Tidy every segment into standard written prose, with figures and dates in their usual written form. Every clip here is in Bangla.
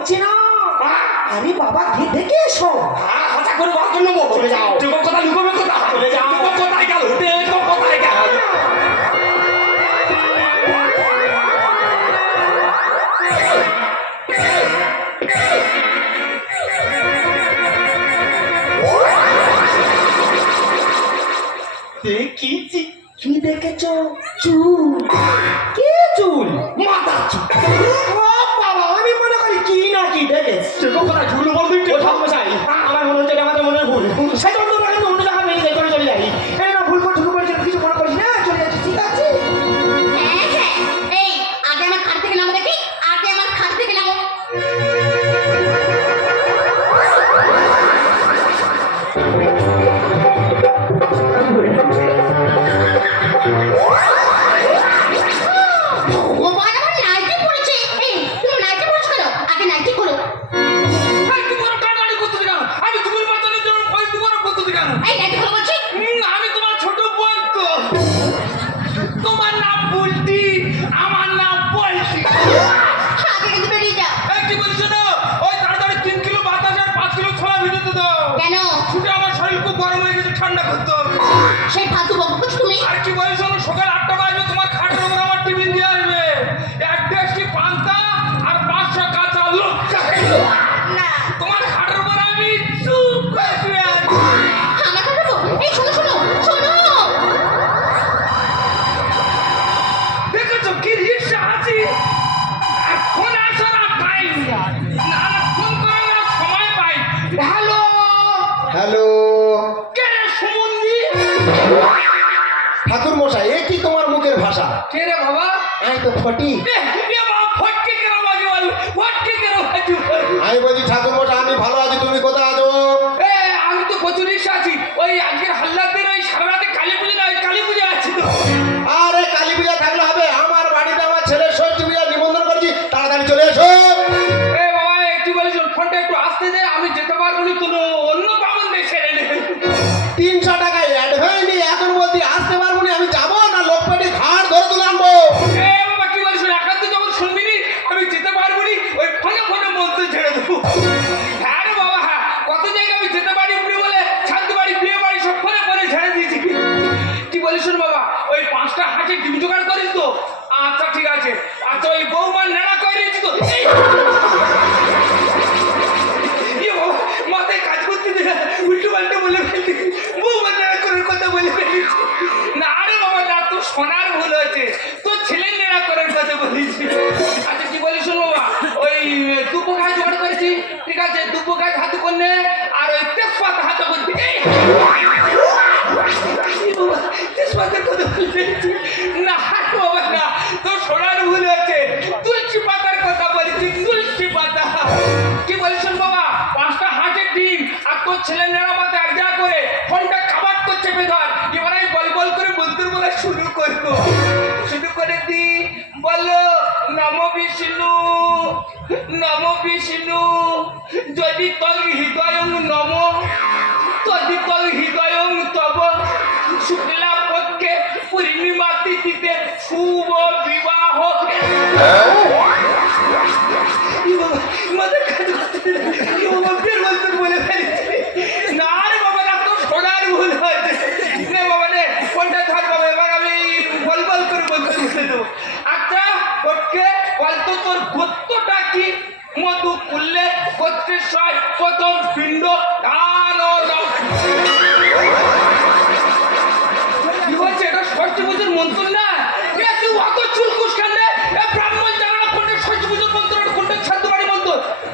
হচ্ছে না। আরে বাবা গিয়ে দেখে এসো। হাঁচা করে বার জন্য চলে যাও। দেখো কোথায় লুকোবে, কোথায় চলে যাও। কোথায় গেল, দেখো কোথায় গেল। দেখিছি। কি দেখেছো? চুল। কি চুল? মাথা চুল। ও বাবা, আমি মনে করি কি না কি দেখেছি। দেখো কোথায় ঝুল বল দিন। ও ঠাকুর মশাই, আমার মনে হচ্ছে এটা আমাদের মনের ভুল। সেই জন্য আমরা কিন্তু অন্য জায়গায় বেরিয়ে চলে চলে যাই। এই না ভুল করে ঢুকে পড়েছিল, কিছু মনে করিস না, চলে যাচ্ছি, ঠিক আছে? হ্যাঁ হ্যাঁ, এই আগে আমার খাট থেকে নামো দেখি, আগে আমার খাট থেকে নামো। ভগবান, আমার নাইটি পড়েছে। এই তুমি নাইটি পড়ছো কেন? আগে নাইটি খোলো। এই তুমি বড় টাটানি করতে কেন? আমি তোমার বাচ্চাদের জন্য কই তোমার করতে কেন? এই নাইটি খোলো বলছি। আমি তোমার ছোট বোন তো। তোমার নাম বুলটি, আমার নাম পলটি। আগে কিন্তু বেরিয়ে যাও। এই কি বলছো না? ওই তাড়াতাড়ি 3 কিলো বাতাস আর 5 কিলো ছোলা ভিজাতে দাও। কেন? ছুটে আমার শরীর খুব গরম হয়ে গেছে, ঠান্ডা করতে হবে। সেই ফালতু বকবক করছো তুমি। আর কি বলছো না? সকাল 8টা বাজবে, তোমার খাটের উপর আমার টিফিন দিয়ে আসবে। 1 ডেকচি পান্তা আর 500 কাঁচা লঙ্কা। না, তোমার খাটের উপর আমি চুপ করে শুয়ে আছি। আমার কথা তো। এই শোনো শোনো শোনো। দেখেছো কি রিক্সা আছি? আর ফোন আসার আর টাইম না, ফোন করার আর সময় পাই। ভালো হ্যালো কে রে সুমন্দি? ঠাকুর মশাই, এ কি তোমার মুখের ভাষা? কে রে বাবা? আমি তো ফটি। এ বাবা, ফটকে কেন বাজে বল? ফটকে কেন বাজে বল? আমি বলছি ঠাকুর মশাই, আমি ভালো আছি, তুমি কোথায় আছো? এ আমি তো প্রচুর রিক্সা আছি। ওই আজকে হাল্লাদের ওই সারা রাতে কালী পুজো না, ওই কালী পুজো আছে তো। আরে কালী পূজা থাকলে হবে? আমার বাড়িতে আমার ছেলের ষষ্ঠী পূজা নিমন্ত্রণ করছি, তাড়াতাড়ি চলে এসো। এ বাবা, কি বলিস? ফোনটা একটু আসতে দে, আমি যেতে পারবো না, কোনো অন্য বামন দিয়ে সেরে নেবে। 300 টাকা অ্যাডভান্স নিয়ে এখন বলছি আসতে পারবো না, আমি যাবো না, লোক পেটি ঘাড় ধরে তুলে আনবো। এ বাবা, কি বলিস? একান্ত যখন শুনবি নি, আমি যেতে পারবো না, ওই ফোনে ফোনে মন্ত্র ছেড়ে দেবো। হ্যাঁ রে বাবা, হ্যাঁ, কত জায়গায় আমি যেতে পারি উপরে বলে শান্তি বাড়ি, বিয়ে বাড়ি সব ফোনে ফোনে ছেড়ে দিয়েছি। কি বলিস বাবা? ওই 5টা হাঁচে ডিম জোগাড় করিস তো? আচ্ছা ঠিক আছে। আচ্ছা ওই বৌমার নেড়া করে দিয়েছি তো? এই! ইয়ে বাবা, মাথায় কাজ করতে দে, উল্টো পাল্টা বলে ফেলছি। বৌমার নেড়া করার কথা বলে ফেলেছি। না রে বাবা, না, তোর সোনার ভুল হয়েছে, তোর ছেলের নেড়া করার কথা বলেছি। আচ্ছা কি বলিস বাবা? ওই দুপো গাছ জোগাড় করেছি, ঠিক আছে? দুপো গাছ হাতে করলে আর ওই তেজপাতা হাতে করবি। তেজপাতার কথা বলেছি। না বাবা না, তোর সোনার ভুল হয়েছে, তুলসী পাতার কথা বলেছি, তুলসী পাতা। কি বলিস বাবা? 5টা হাঁসের ডিম আর তোর ছেলে নেড়া মাথা এক জায়গা করে ফোনটা কাবাট করছে বেধর। এবার আমি বল বল করে মন্ত্র বলা শুরু করবো। শুরু করে দি, বলো নমো বিষ্ণু, নমো বিষ্ণু, যদি তল হৃদয়ং নম, যদি তল হৃদয়ং তব, শুক্লা পক্ষে পূর্ণিমা তিথিতে শুভ বিবাহ। মাথায় কাজ করতে ফের বলতে বলে ফেলেছি। না রে বাবা, না, তোর সোনার ভুল হয়েছে। নে বাবা নে, কোনটা ধর বাবা, এবার আমি বল বল করে বলতে বলে দেবো। আচ্ছা ওকে বলতো, তোর গোত্রটা কি? মধু কুললে গোত্রের সয় প্রথম পিণ্ড দান ও দাও। কি বলছে? এটা ষষ্ঠী পুজোর মন্ত্র না? এ তুই অত চুল কুস কান্দে, এ ব্রাহ্মণ জানে না কোনটা ষষ্ঠী পুজোর মন্ত্র আর কোনটা ছাত্র বাড়ি মন্ত্র।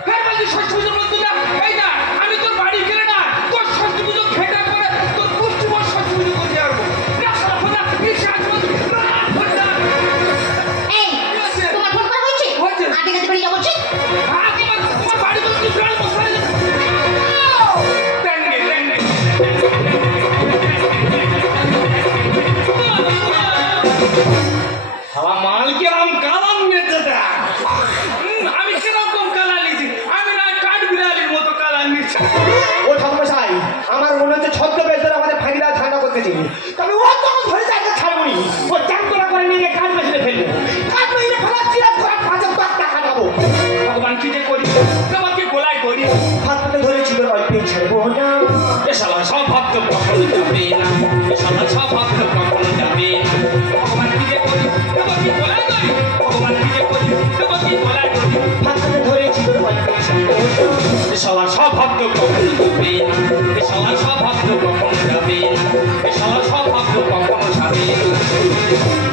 ফের বলছি ষষ্ঠী পুজোর মন্ত্র না? এই না, আমি তোর বাড়ি গেলে না, তোর ষষ্ঠী পুজো খেটা করে তোর পুষ্টি বর ষষ্ঠী পুজো করতে পারবো না। সারা ফোনা এই সাজমন্ত্র না ফোনা। এই তোমার ফোন করা হয়েছে? হয়েছে। আগে কাছে বেরিয়ে যাও বলছি। হ্যাঁ, তোমার বাড়ি বলে তুই প্রাণ মশাই। ট্যাঙ্গে ট্যাঙ্গে আমার মাল কিরম কালাম নিতে দেয়। আমি কিরকম কালার নিয়েছি? আমি না কাঠ বিড়ালির মতো কালার নিচ্ছি। ও ঠাকুর মশাই, আমার মনে হচ্ছে ছদ্মবেশ ধরে আমাদের ফাঁকিটা ঠান্ডা করতেছি। তবে ও তখন ধরে যাইতে ছাড়বনি, ও চাঙ্কলা করে নিয়ে কাজ মেশিনে ফেলবো। কাজ মেশিনে ফেলাচ্ছি আর ঘোড়া পাঁচক টাকা খাটাবো। ভগবান কি যে করি। শালা স্বভাব তো কখনো যাবে না শালা স্বভাব তো কখনো যাবে না শালা স্বভাব তো কখনো যাবে না